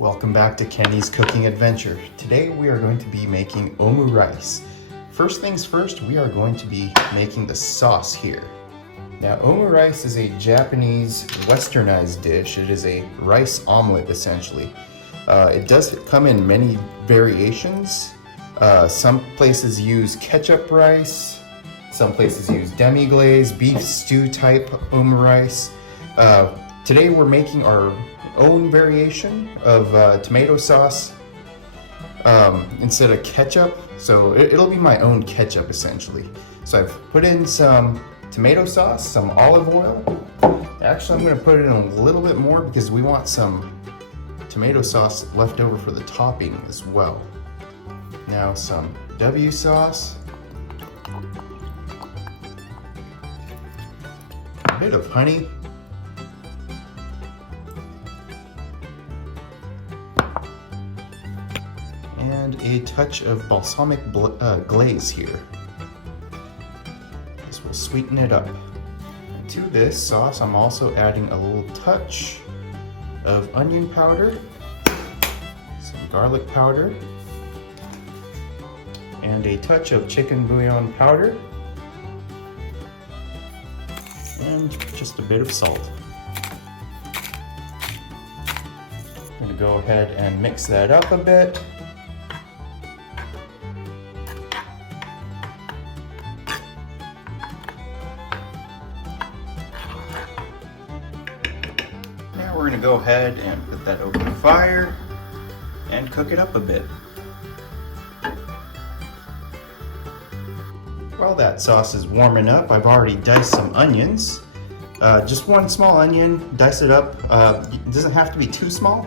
Welcome back to Kenny's Cooking Adventure. Today we are going to be making omurice. First things first, we are going to be making the sauce here. Now omurice is a Japanese westernized dish. It is a rice omelette essentially. It does come in many variations. Some places use ketchup rice, some places use demi-glaze, beef stew type omurice. Today we're making our own variation of tomato sauce instead of ketchup. So it'll be my own ketchup essentially. So I've put in some tomato sauce, some olive oil. Actually, I'm going to put in a little bit more because we want some tomato sauce left over for the topping as well. Now some W sauce, a bit of honey, and a touch of balsamic glaze here. This will sweeten it up. And to this sauce, I'm also adding a little touch of onion powder, some garlic powder, and a touch of chicken bouillon powder, and just a bit of salt. I'm going to go ahead and mix that up a bit. Now we're going to go ahead and put that over the fire and cook it up a bit. While that sauce is warming up, I've already diced some onions. Just one small onion, dice it up. It doesn't have to be too small.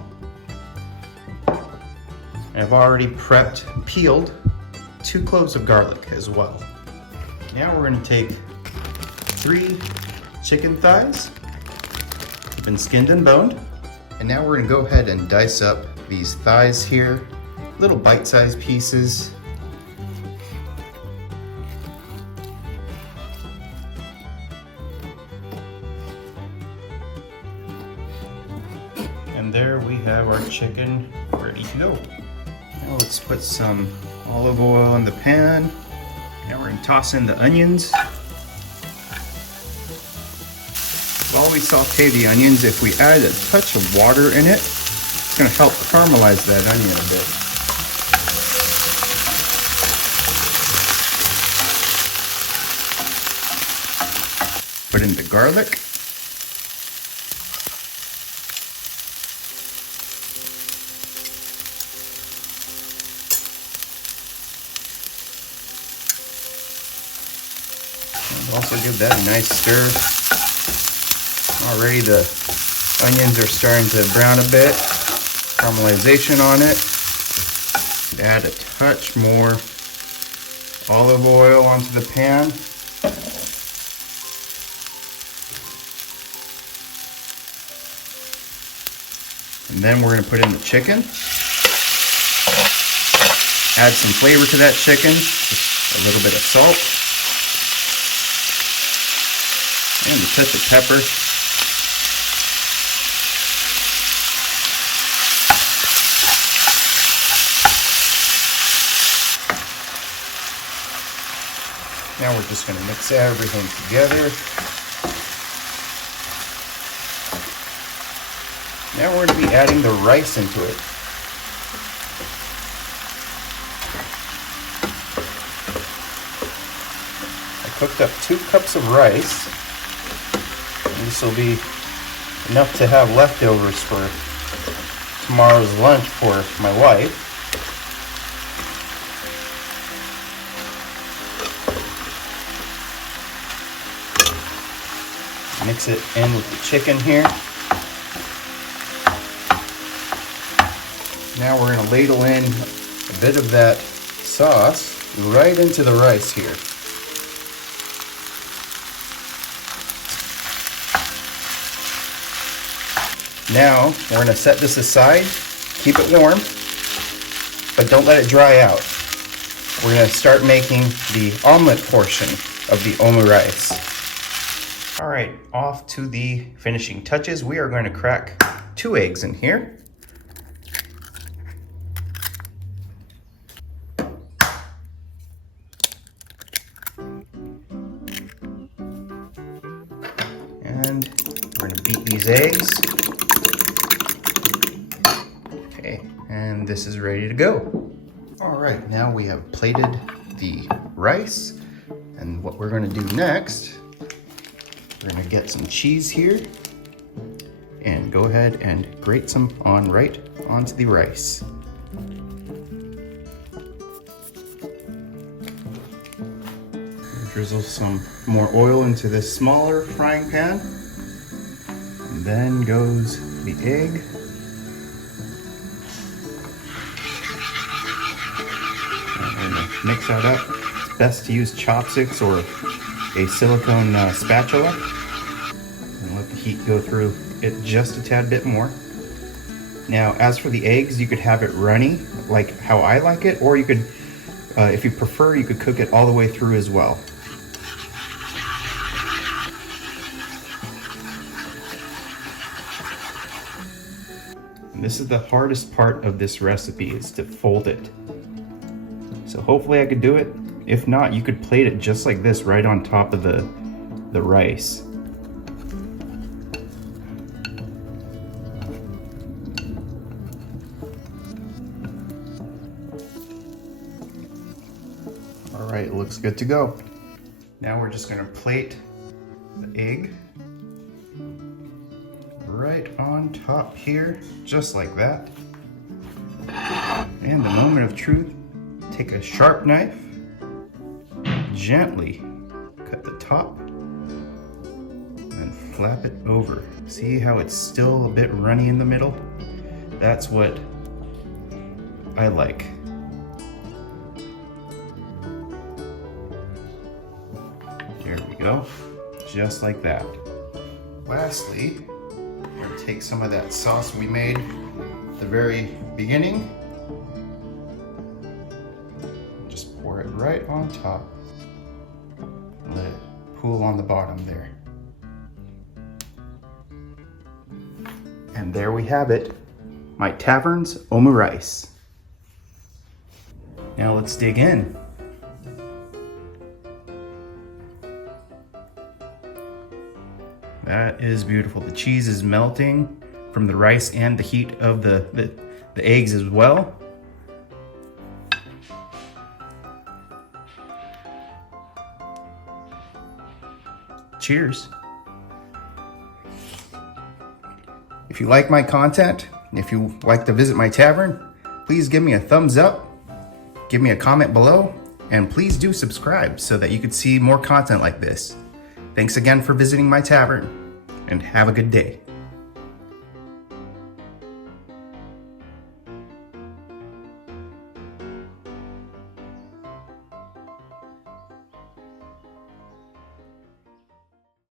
And I've already prepped and peeled 2 cloves of garlic as well. Now we're going to take 3 chicken thighs. They've been skinned and boned. And now we're going to go ahead and dice up these thighs here, little bite-sized pieces. And there we have our chicken ready to go. Now let's put some olive oil in the pan. Now we're going to toss in the onions. While we saute the onions, if we add a touch of water in it, it's going to help caramelize that onion a bit. Put in the garlic. And also give that a nice stir. Already the onions are starting to brown a bit. Caramelization on it. Add a touch more olive oil onto the pan. And then we're going to put in the chicken. Add some flavor to that chicken. Just a little bit of salt. And a touch of pepper. Now we're just going to mix everything together. Now we're going to be adding the rice into it. I cooked up 2 cups of rice. And this will be enough to have leftovers for tomorrow's lunch for my wife. Mix it in with the chicken here. Now we're going to ladle in a bit of that sauce right into the rice here. Now we're going to set this aside, keep it warm, but don't let it dry out. We're going to start making the omelet portion of the omurice. All right, off to the finishing touches. We are going to crack 2 eggs in here. And we're gonna beat these eggs. Okay, and this is ready to go. All right, now we have plated the rice. And what we're gonna do next, we're gonna get some cheese here and go ahead and grate some on right onto the rice. Drizzle some more oil into this smaller frying pan. And then goes the egg. And we're gonna mix that up. It's best to use chopsticks or a silicone spatula. And let the heat go through it just a tad bit more. Now, as for the eggs, you could have it runny, like how I like it, or you could, if you prefer, you could cook it all the way through as well. This is the hardest part of this recipe, is to fold it. So hopefully I could do it. If not, you could plate it just like this right on top of the rice. All right, it looks good to go. Now we're just gonna plate the egg right on top here, just like that. And the moment of truth, take a sharp knife, gently cut the top, and flap it over. See how it's still a bit runny in the middle? That's what I like. There we go, just like that. Lastly, we're gonna take some of that sauce we made at the very beginning. Just pour it right on top. Let it pool on the bottom there. And there we have it, my tavern's Omurice. Now let's dig in. That is beautiful. The cheese is melting from the rice and the heat of the eggs as well. Cheers. If you like my content, and if you like to visit my tavern, please give me a thumbs up, give me a comment below, and please do subscribe so that you can see more content like this. Thanks again for visiting my tavern, and have a good day.